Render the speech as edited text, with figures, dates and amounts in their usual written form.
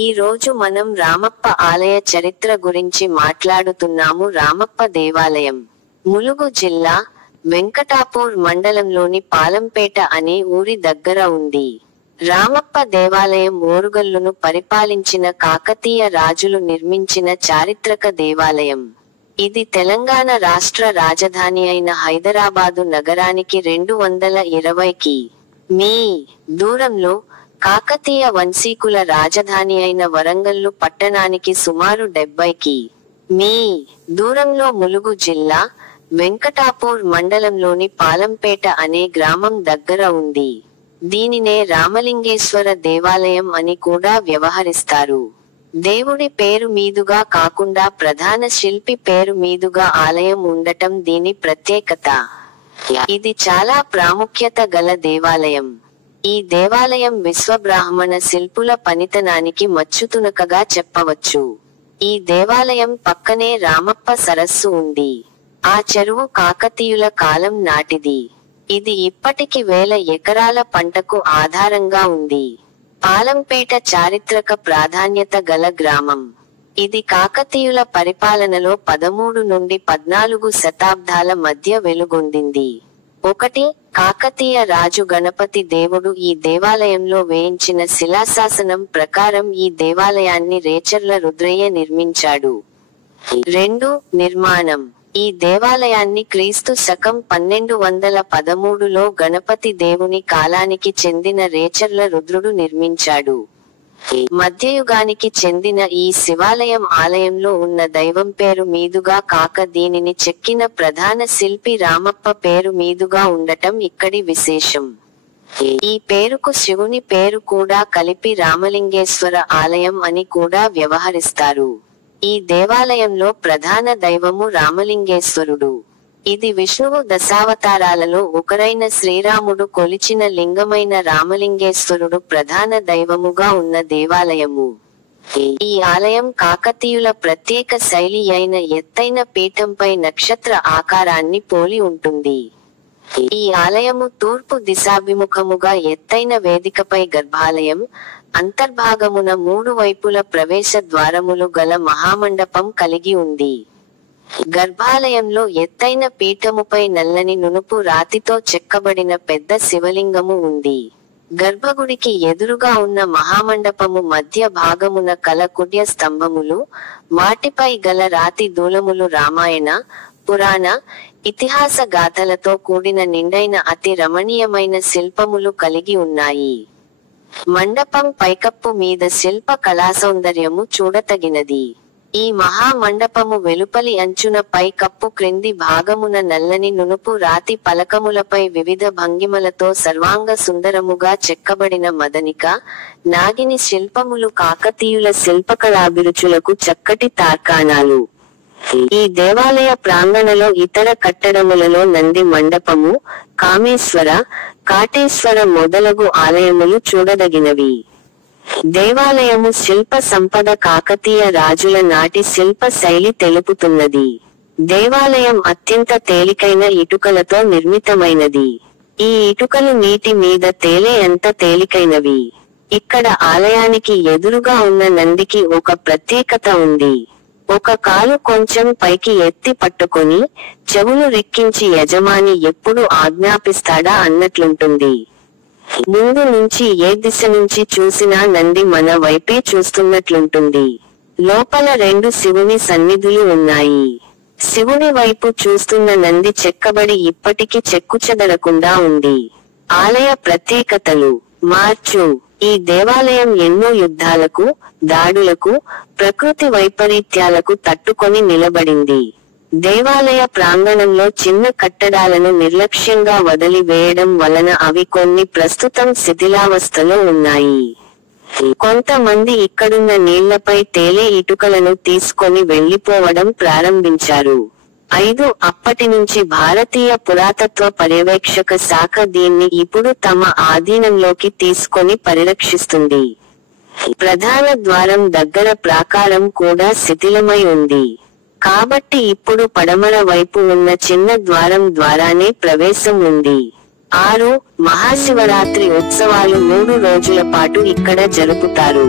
ఈ రోజు మనం రామప్ప ఆలయ చరిత్ర గురించి మాట్లాడుతున్నాము. రామప్ప దేవాలయం ములుగు జిల్లా వెంకటాపూర్ మండలంలోని పాలంపేట అనే ఊరి దగ్గర ఉంది. రామప్ప దేవాలయం ఓరుగల్లును పరిపాలించిన కాకతీయ రాజులు నిర్మించిన చారిత్రక దేవాలయం. ఇది తెలంగాణ రాష్ట్ర రాజధాని అయిన హైదరాబాదు నగరానికి 220 కి.మీ. దూరంలో, కాకతీయ వంశీకుల రాజధాని అయిన వరంగల్లు పట్టణానికి సుమారు 70 కి.మీ. దూరంలో ములుగు జిల్లా వెంకటాపూర్ మండలంలోని పాలంపేట అనే గ్రామం దగ్గర ఉంది. దీనినే రామలింగేశ్వర దేవాలయం అని కూడా వ్యవహరిస్తారు. దేవుడి పేరు మీదుగా కాకుండా ప్రధాన శిల్పి పేరు మీదుగా ఆలయం ఉండటం దీని ప్రత్యేకత. ఇది చాలా ప్రాముఖ్యత గల దేవాలయం. ఈ దేవాలయం విశ్వబ్రాహ్మణ శిల్పుల పనితనానికి మచ్చుతునకగా చెప్పవచ్చు. ఈ దేవాలయం పక్కనే రామప్ప సరస్సు ఉంది. ఆ చెరువు కాకతీయుల కాలం నాటిది. ఇది ఇప్పటికి 1000 ఎకరాల పంటకు ఆధారంగా ఉంది. పాలంపేట చారిత్రక ప్రాధాన్యత గల గ్రామం. ఇది కాకతీయుల పరిపాలనలో 13 నుండి 14 శతాబ్దాల మధ్య వెలుగొందింది. 1. కాకతీయ రాజు గణపతి దేవుడు ఈ దేవాలయంలో వేయించిన శిలాశాసనం ప్రకారం ఈ దేవాలయాన్ని రేచర్ల రుద్రయ్య నిర్మించాడు. 2. నిర్మాణం. ఈ దేవాలయాన్ని క్రీస్తు శకం 1213లో గణపతి దేవుని కాలానికి చెందిన రేచర్ల రుద్రుడు నిర్మించాడు. మధ్యయుగానికి చెందిన ఈ శివాలయం ఆలయంలో ఉన్న దైవం పేరు మీదుగా కాక దీనిని చెక్కిన ప్రధాన శిల్పి రామప్ప పేరు మీదుగా ఉండటం ఇక్కడి విశేషం. ఈ పేరుకు శివుని పేరు కూడా కలిపి రామలింగేశ్వర ఆలయం అని కూడా వ్యవహరిస్తారు. ఈ దేవాలయంలో ప్రధాన దైవము రామలింగేశ్వరుడు. ఇది విష్ణువు దశావతారాలలో ఒకరైన శ్రీరాముడు కొలిచిన లింగమైన రామలింగేశ్వరుడు ప్రధాన దైవముగా ఉన్న దేవాలయము. ఈ ఆలయం కాకతీయుల ప్రత్యేక శైలి అయిన ఎత్తైన పీఠంపై నక్షత్ర ఆకారాన్ని పోలి ఉంటుంది. ఈ ఆలయము తూర్పు దిశాభిముఖముగా ఎత్తైన వేదికపై గర్భాలయం, అంతర్భాగమున 3 వైపుల ప్రవేశ ద్వారములు గల మహామండపం కలిగి ఉంది. గర్భాలయంలో ఎత్తైన పీఠముపై నల్లని నునుపు రాతితో చెక్కబడిన పెద్ద శివలింగము ఉంది. గర్భగుడికి ఎదురుగా ఉన్న మహామండపము మధ్య భాగమున కల కుడ్య స్తంభములు, వాటిపై గల రాతి దూలములు రామాయణ, పురాణ, ఇతిహాస గాథలతో కూడిన నిండైన అతి రమణీయమైన శిల్పములు కలిగి ఉన్నాయి. మండపం పైకప్పు మీద శిల్ప కళాసౌందర్యము చూడతగినది. ఈ మహా మండపము వెలుపలి అంచున పై కప్పు క్రింది భాగమున నల్లని నునుపు రాతి పలకములపై వివిధ భంగిమలతో సర్వాంగ సుందరముగా చెక్కబడిన మదనిక, నాగిని శిల్పములు కాకతీయుల శిల్పకళాభిరుచులకు చక్కటి తార్కాణాలు. ఈ దేవాలయ ప్రాంగణలో ఇతర కట్టడములలో నంది మండపము, కామేశ్వర, కాటేశ్వర మొదలగు ఆలయములు చూడదగినవి. దేవాలయము శిల్ప సంపద కాకతీయ రాజుల నాటి శిల్ప శైలి తెలుపుతున్నది. దేవాలయం అత్యంత తేలికైన ఇటుకలతో నిర్మితమైనది. ఈ ఇటుకలు నీటి మీద తేలే అంత తేలికైనవి. ఇక్కడ ఆలయానికి ఎదురుగా ఉన్న నందికి ఒక ప్రత్యేకత ఉంది. ఒక కాలు కొంచెం పైకి ఎత్తి పట్టుకొని, చెవులు రిక్కించి యజమాని ఎప్పుడు ఆజ్ఞాపిస్తాడా అన్నట్లుంటుంది. ముందు నుంచి ఏ దిశ నుంచి చూసినా నంది మన వైపే చూస్తున్నట్లుంటుంది. లోపల 2 శివుని సన్నిధులు ఉన్నాయి. శివుని వైపు చూస్తున్న నంది చెక్కబడి ఇప్పటికి చెక్కుచెదరకుండా ఉంది. ఆలయ ప్రత్యేకతలు. మార్చు. ఈ దేవాలయం ఎన్నో యుద్ధాలకు, దాడులకు, ప్రకృతి వైపరీత్యాలకు తట్టుకొని నిలబడింది. దేవాలయ ప్రాంగణంలో చిన్న కట్టడాలను నిర్లక్ష్యంగా వదిలి వేయడం వలన అవి కొన్ని ప్రస్తుతం శిథిలావస్థలో ఉన్నాయి. కొంతమంది ఇక్కడున్న నీళ్లపై తేలే ఇటుకలను తీసుకొని వెళ్లిపోవడం ప్రారంభించారు. 5. అప్పటి నుంచి భారతీయ పురాతత్వ పర్యవేక్షక శాఖ దీన్ని ఇప్పుడు తమ ఆధీనంలోకి తీసుకొని పరిరక్షిస్తుంది. ప్రధాన ద్వారం దగ్గర ప్రాకారం కూడా శిథిలమై ఉంది. కాబట్టి ఇప్పుడు పడమర వైపు ఉన్న చిన్న ద్వారం ద్వారానే ప్రవేశం ఉంది. 6. మహాశివరాత్రి ఉత్సవాలు 3 రోజుల పాటు ఇక్కడ జరుపుతారు.